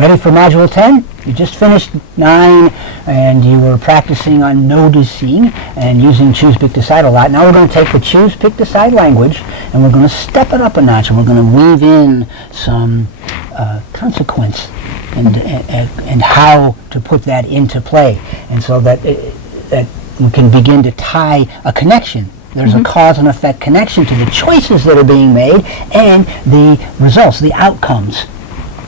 ready for Module 10? You just finished 9 and you were practicing on noticing and using choose, pick, decide a lot. Now we're going to take the choose, pick, decide language and we're going to step it up a notch and we're going to weave in some consequence and how to put that into play. And so that we can begin to tie a connection. There's a cause and effect connection to the choices that are being made and the results, the outcomes.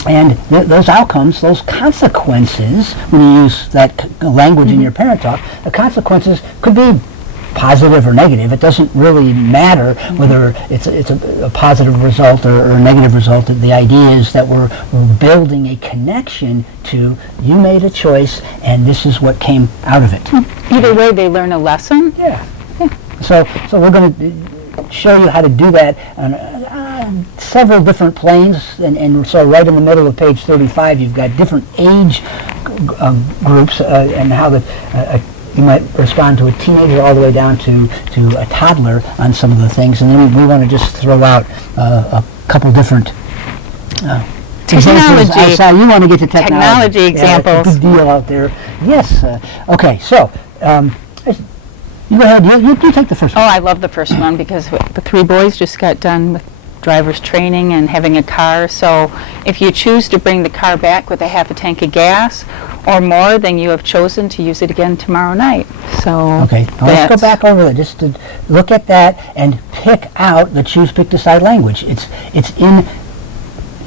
And those outcomes, those consequences, when you use that language in your parent talk, the consequences could be positive or negative. It doesn't really matter whether it's a positive result or a negative result. The idea is that we're building a connection to you made a choice and this is what came out of it. Either way, they learn a lesson. Yeah. So we're going to show you how to do that on several different planes, and so right in the middle of page 35 you've got different age groups and how you might respond to a teenager all the way down to a toddler on some of the things, and then we want to just throw out a couple different Technology. Outside. You want to get to Technology examples. It's a big deal out there. Yes. Okay. So. You go ahead. You take the first one. Oh, I love the first one because the 3 boys just got done with driver's training and having a car. So if you choose to bring the car back with a half a tank of gas or more, then you have chosen to use it again tomorrow night. So okay, let's go back over that just to look at that and pick out the choose, pick, decide language. It's in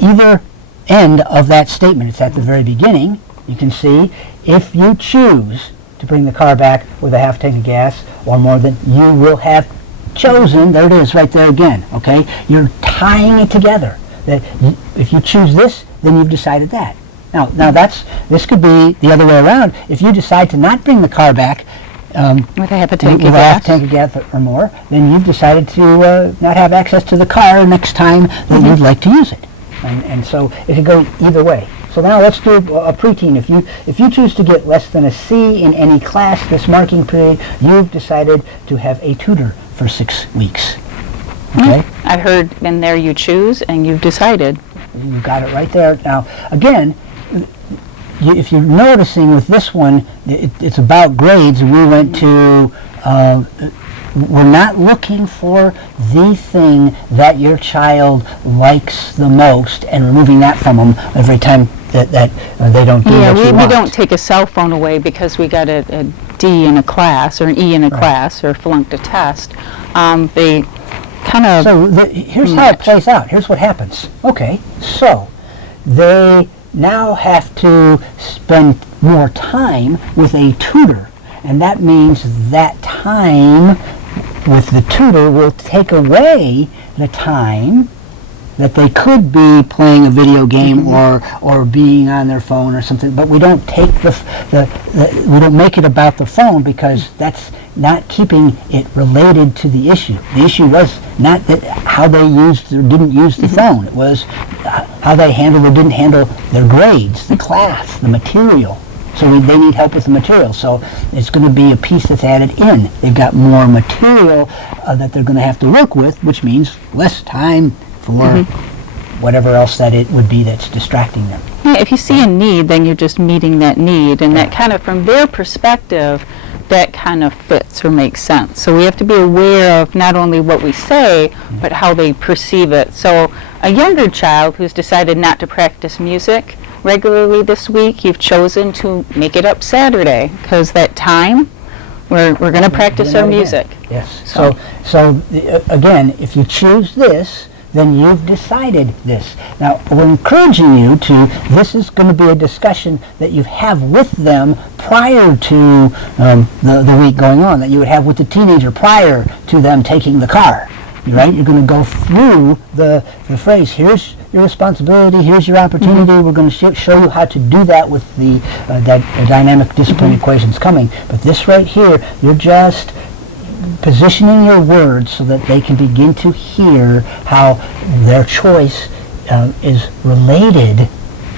either end of that statement. It's at the very beginning. You can see if you choose to bring the car back with a half tank of gas or more, than you will have chosen. There it is right there again. Okay, you're tying it together. That if you choose this, then you've decided that. Now this could be the other way around. If you decide to not bring the car back with a half a tank of gas or more, then you've decided to not have access to the car next time that you'd like to use it. And so it could go either way. So now let's do a preteen. If you choose to get less than a C in any class this marking period, you've decided to have a tutor for 6 weeks. Okay? I heard in there you choose and you've decided. You got it right there. Now, again, if you're noticing with this one, it's about grades. We went to, we're not looking for the thing that your child likes the most and removing that from them every time that they don't do what you want. We don't take a cell phone away because we got a D in a class or an E in a class or flunked a test. They kind of So here's how it plays out. Here's what happens. Okay, so they now have to spend more time with a tutor, and that means that time with the tutor will take away the time that they could be playing a video game or being on their phone or something, but we don't take we don't make it about the phone because that's not keeping it related to the issue. The issue was not that how they used or didn't use the phone. It was how they handled or didn't handle their grades, the class, the material. So they need help with the material. So it's going to be a piece that's added in. They've got more material that they're going to have to work with, which means less time for whatever else that it would be that's distracting them. Yeah, if you see a need, then you're just meeting that need, and that kind of, from their perspective, that kind of fits or makes sense. So we have to be aware of not only what we say, but how they perceive it. So a younger child who's decided not to practice music regularly this week, you've chosen to make it up Saturday, because that time, we're going to practice our music. Yes. So again, if you choose this, then you've decided this. Now, we're encouraging you this is going to be a discussion that you have with them prior to the week going on, that you would have with the teenager prior to them taking the car. Right? You're going to go through the phrase, here's your responsibility, here's your opportunity. We're going to show you how to do that with the dynamic discipline equations coming. But this right here, you're just positioning your words so that they can begin to hear how their choice is related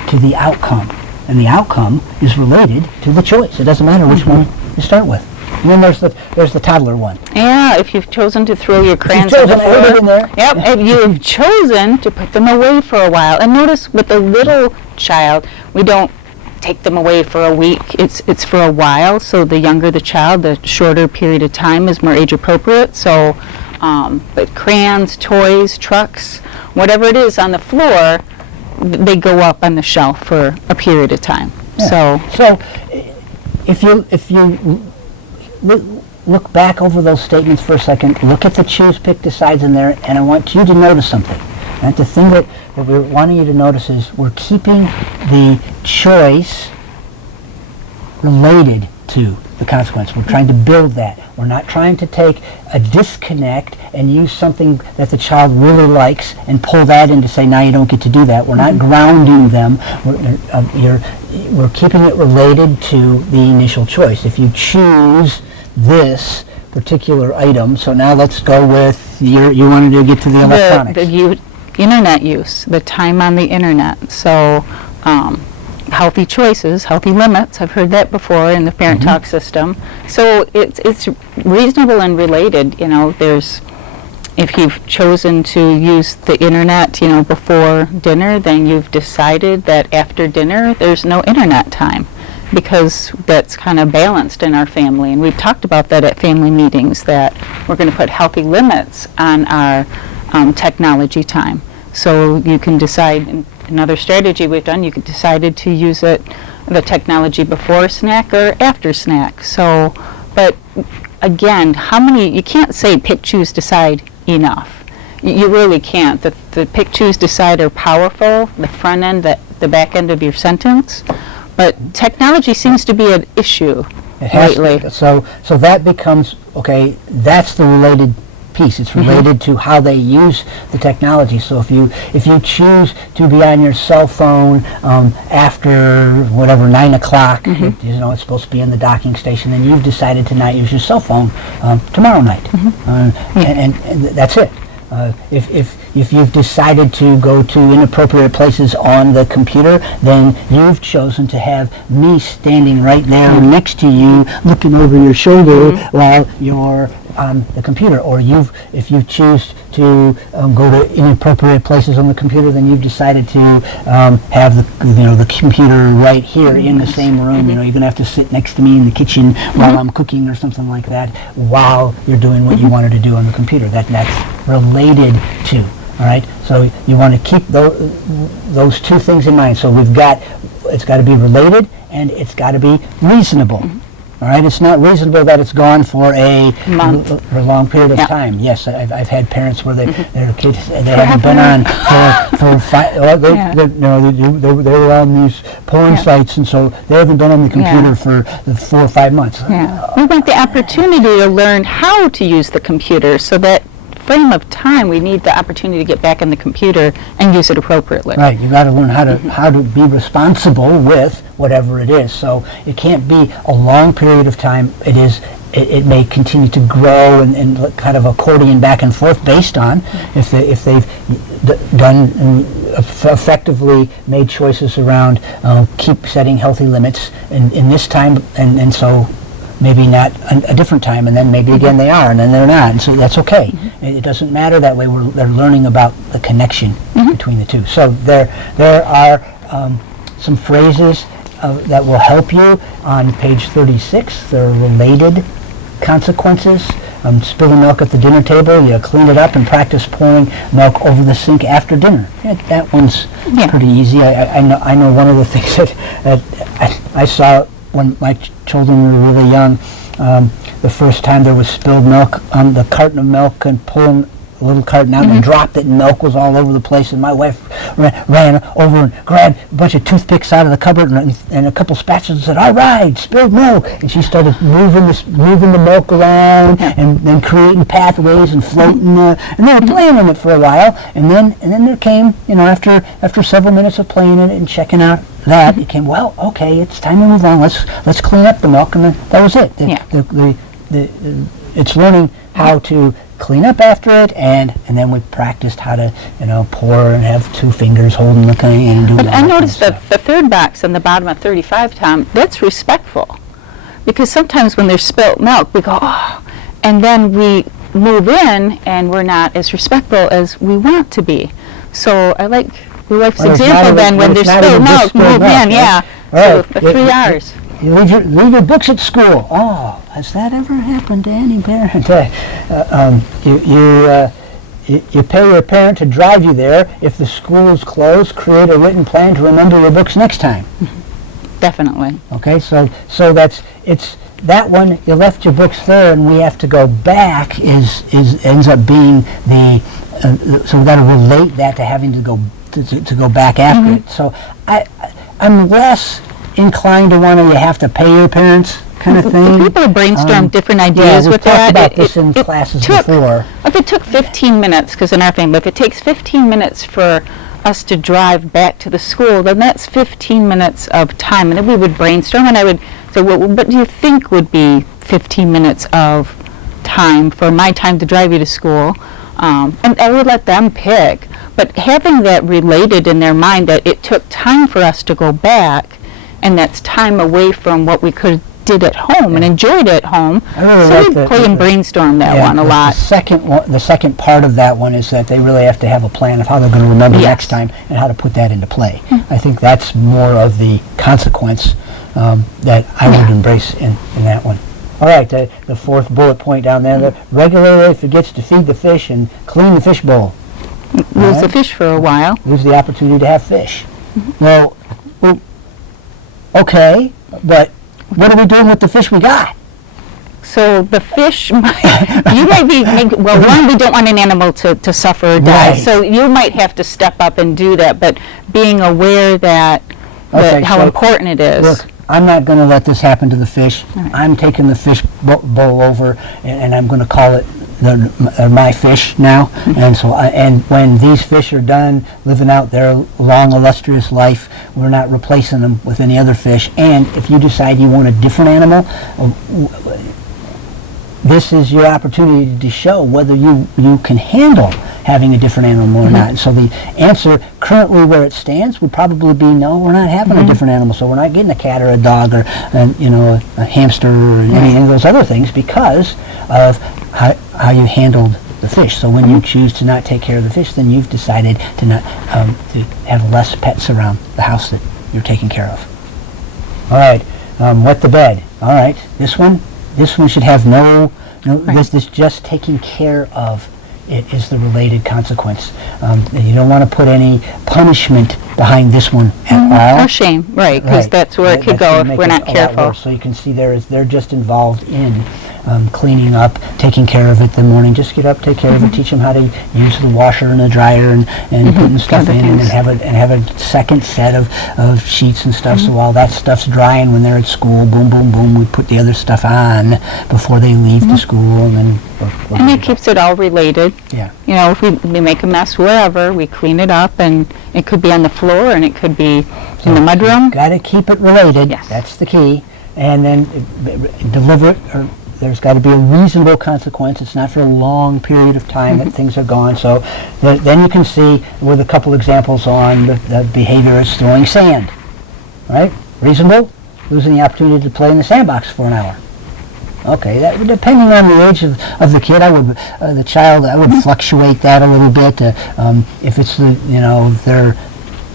to the outcome. And the outcome is related to the choice. It doesn't matter which one you start with. And then there's the toddler one. Yeah, if you've chosen to throw your crayons on the floor. In there. Yep, if you've chosen to put them away for a while. And notice with the little child, we don't take them away for a week. It's for a while. So the younger the child, the shorter period of time is more age appropriate. So, but crayons, toys, trucks, whatever it is on the floor, they go up on the shelf for a period of time. Yeah. So if you look back over those statements for a second, look at the choose, pick, decides in there, and I want you to notice something. And the thing that we're wanting you to notice is we're keeping the choice related to the consequence. We're trying to build that. We're not trying to take a disconnect and use something that the child really likes and pull that in to say, now you don't get to do that. We're not grounding them. We're keeping it related to the initial choice. If you choose this particular item, so now let's go with, you wanted to get to the electronics. The internet use, the time on the internet. So healthy choices, healthy limits. I've heard that before in the parent talk system. So it's reasonable and related. You know, if you've chosen to use the internet, you know, before dinner, then you've decided that after dinner there's no internet time, because that's kind of balanced in our family. And we've talked about that at family meetings, that we're going to put healthy limits on our technology time. So you can decide, another strategy we've done, you could decide to use the technology before snack or after snack. So, but again, you can't say pick, choose, decide enough. You really can't. The pick, choose, decide are powerful, the front end, the back end of your sentence, but technology seems to be an issue lately. So that becomes, okay, that's the related piece. It's related to how they use the technology. So if you choose to be on your cell phone after whatever 9 o'clock, it's supposed to be in the docking station, then you've decided to not use your cell phone tomorrow night, and that's it. If you've decided to go to inappropriate places on the computer, then you've chosen to have me standing right now next to you, looking over your shoulder while you're on the computer. Or if you choose to go to inappropriate places on the computer, then you've decided to have the computer right here in the same room. You're gonna have to sit next to me in the kitchen while I'm cooking or something like that, while you're doing what you wanted to do on the computer. That's related to. All right. So you want to keep those two things in mind. So it's got to be related and it's got to be reasonable. All right, it's not reasonable that it's gone for a long period of time. Yes, I've had parents where their kids they haven't been on for 5. They were on these porn sites, and so they haven't been on the computer for 4 or 5 months. We want the opportunity to learn how to use the computer, so that frame of time we need the opportunity to get back in the computer and use it appropriately. Right, you got to learn how to be responsible with whatever it is. So it can't be a long period of time. It may continue to grow and kind of accordion back and forth based on if they've done effectively made choices around keep setting healthy limits in this time, and so maybe not a different time, and then maybe again they are, and then they're not, and so that's okay. It doesn't matter that way. They're learning about the connection between the two. So there are some phrases that will help you on page 36. They're related consequences. Spilling milk at the dinner table, you clean it up and practice pouring milk over the sink after dinner. That one's pretty easy. I know one of the things that I saw when my children were really young, the first time there was spilled milk on the carton of milk, and pulling a little carton out and dropped it, and milk was all over the place, and my wife ran over and grabbed a bunch of toothpicks out of the cupboard and a couple spatulas and said, "All right, spilled milk," and she started moving the milk around and then creating pathways and floating, and they were playing in it for a while, and then there came, after several minutes of playing in it and checking out that, it came, well, okay, it's time to move on. Let's clean up the milk, and then that was it. It's learning how to clean up after it, and then we practiced how to pour and have 2 fingers holding the can and do that. But I noticed that the third box on the bottom of 35, Tom, that's respectful, because sometimes when there's spilt milk we go, oh, and then we move in and we're not as respectful as we want to be. So I like life's Well, it's not example even- then, when but there's it's not spilled even milk, just spilled move milk, in, right? yeah. Right. So the 3 R's. You leave your books at school. Oh, has that ever happened to any parent? You pay your parent to drive you there. If the school is closed, create a written plan to remember your books next time. Definitely. Okay, so it's that one. You left your books there, and we have to go back. Is ends up being the so we got to relate that to having to go back after it. So I'm less inclined to want to you have to pay your parents kind of thing. People have brainstormed different Yeah, ideas we've with talked that. about this in classes before. If it took 15 minutes, because in our family, if it takes 15 minutes for us to drive back to the school, then that's 15 minutes of time. And then we would brainstorm, and I would say, well, what do you think would be 15 minutes of time for my time to drive you to school? And I would let them pick. But having that related in their mind that it took time for us to go back, and that's time away from what we did at home and enjoyed at home. I really So like we play and brainstorm that one a lot. The second part of that one is that they really have to have a plan of how they're going to remember Yes. next time and how to put that into play. I think that's more of the consequence that I would embrace in that one. All right, the fourth bullet point down there, the regularly forgets to feed the fish and clean the fish bowl. Lose the fish for a while. Lose the opportunity to have fish. Well, okay, but what are we doing with the fish we got? So the fish, you might be, well, one, we don't want an animal to suffer or die. Right. So you might have to step up and do that, but being aware that Okay, how so important it is. Look, I'm not going to let this happen to the fish. I'm taking the fish bowl over, and I'm going to call it my fish now. And so, and when these fish are done living out their long, illustrious life, we're not replacing them with any other fish. And if you decide you want a different animal, this is your opportunity to show whether you can handle having a different animal or not. So the answer currently where it stands would probably be no, we're not having a different animal. So we're not getting a cat or a dog or a hamster or any of those other things because of how you handled the fish. So when you choose to not take care of the fish, then you've decided to not to have less pets around the house that you're taking care of. All right, wet the bed. All right, this one should have no this just taking care of it is the related consequence. You don't want to put any punishment behind this one at all. Or shame, right, because that's where it could go if we're not careful. So you can see they're just involved in cleaning up, taking care of it in the morning. Just get up, take care of it, teach them how to use the washer and the dryer and putting stuff Other in and things. have a second set of sheets and stuff. So while that stuff's drying when they're at school, boom, boom, boom, we put the other stuff on before they leave to school and then we're And good it to go. keeps it all related. Yeah. You know, if we make a mess wherever, we clean it up, and it could be on the floor, and it could be in the mudroom. Got to keep it related. Yes. That's the key. And then deliver it, or there's got to be a reasonable consequence. It's not for a long period of time that things are gone. So then you can see with a couple examples on the behavior is throwing sand. Right? Reasonable? Losing the opportunity to play in the sandbox for an hour. Okay, that depending on the age of the kid, I would fluctuate that a little bit. If it's they're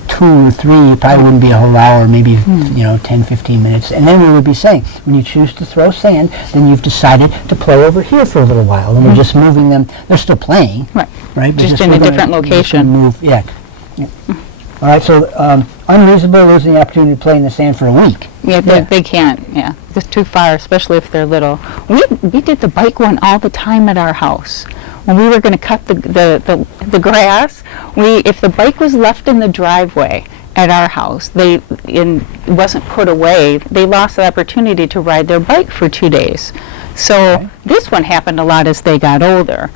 2 or 3, it probably wouldn't be a whole hour, maybe 10, 15 minutes. And then we would be saying, when you choose to throw sand, then you've decided to play over here for a little while, and we're just moving them. They're still playing, Right. right? Just But in a we're gonna- different we're just location. gonna move, yeah. All right, so unreasonable, losing the opportunity to play in the sand for a week. Yeah, they can't. Yeah, it's too far, especially if they're little. We did the bike one all the time at our house. When we were going to cut the grass, if the bike was left in the driveway at our house, it wasn't put away. They lost the opportunity to ride their bike for 2 days. So this one happened a lot as they got older.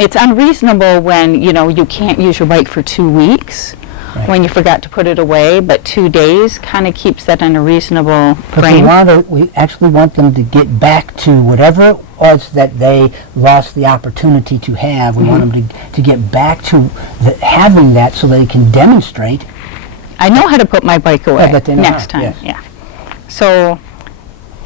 It's unreasonable when you can't use your bike for 2 weeks. Right. When you forgot to put it away, but 2 days kind of keeps that in a reasonable But frame. we actually want them to get back to whatever it was that they lost the opportunity to have. We want them to get back to having that so they can demonstrate. I know how to put my bike away that they know next how, time. yes. Yeah. So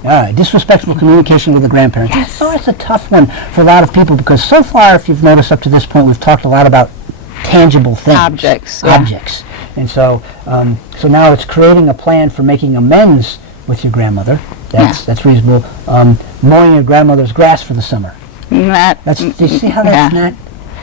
All right, disrespectful communication with the grandparents. Yes. So it's a tough one for a lot of people because so far, if you've noticed up to this point, we've talked a lot about tangible things. Objects, yeah. Objects. And so, so now it's creating a plan for making amends with your grandmother. That's reasonable. Mowing your grandmother's grass for the summer. Do you see how that's not?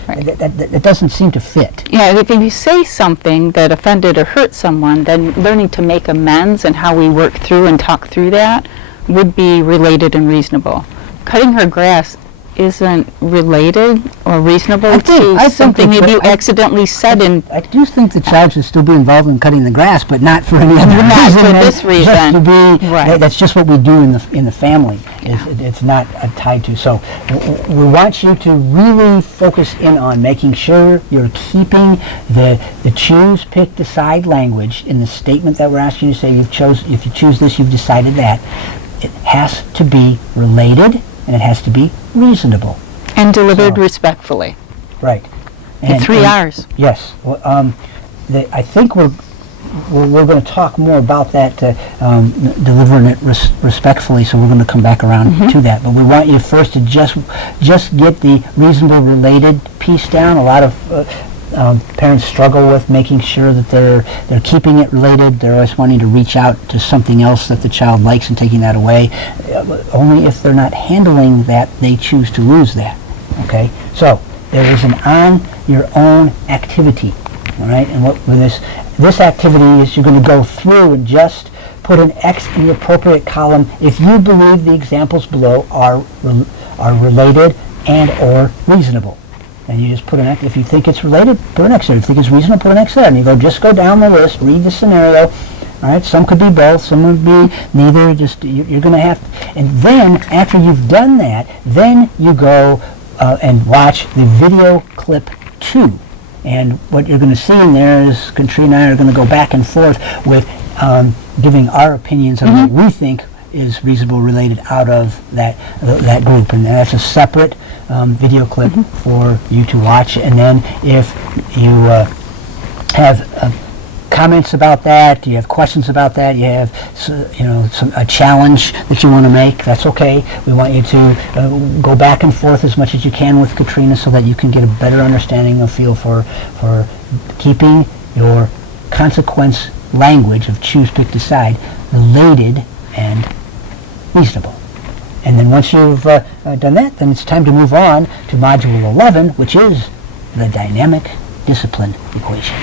Right. That doesn't seem to fit. Yeah, if you say something that offended or hurt someone, then learning to make amends and how we work through and talk through that would be related and reasonable. Cutting her grass isn't related or reasonable I think something that maybe you I- accidentally said in. I do think the child should still be involved in cutting the grass, but not for any other Not reason. for than this reason. Just to be, Right. that's just what we do in the family. It's not tied to. So we want you to really focus in on making sure you're keeping the choose, pick, decide language in the statement that we're asking you to say. If you choose this, you've decided that. It has to be related and it has to be reasonable. And delivered So- respectfully. Right. The 3 R's. Yes. Well, I think we're going to talk more about that, delivering it respectfully. So we're going to come back around to that. But we want you first to just get the reasonable related piece down. A lot of parents struggle with making sure that they're keeping it related. They're always wanting to reach out to something else that the child likes and taking that away. Only if they're not handling that, they choose to lose that. Okay? So there is an on your own activity. All right? And what with this activity is you're going to go through and just put an X in the appropriate column if you believe the examples below are related and or reasonable. And you just put an X. If you think it's related, put an X there. If you think it's reasonable, put an X there. And you just go down the list, read the scenario. All right, some could be both, some would be neither. Just you're going to have to. And then after you've done that, then you go and watch the video clip 2. And what you're going to see in there is Katrina and I are going to go back and forth with giving our opinions on what we think is reasonable related out of that group. And that's a separate video clip for you to watch. And then if you have comments about that, you have questions about that, you have a challenge that you want to make, that's okay. We want you to go back and forth as much as you can with Katrina so that you can get a better understanding of feel for keeping your consequence language of choose, pick, decide related and reasonable. And then once you've done that, then it's time to move on to Module 11, which is the dynamic discipline equation.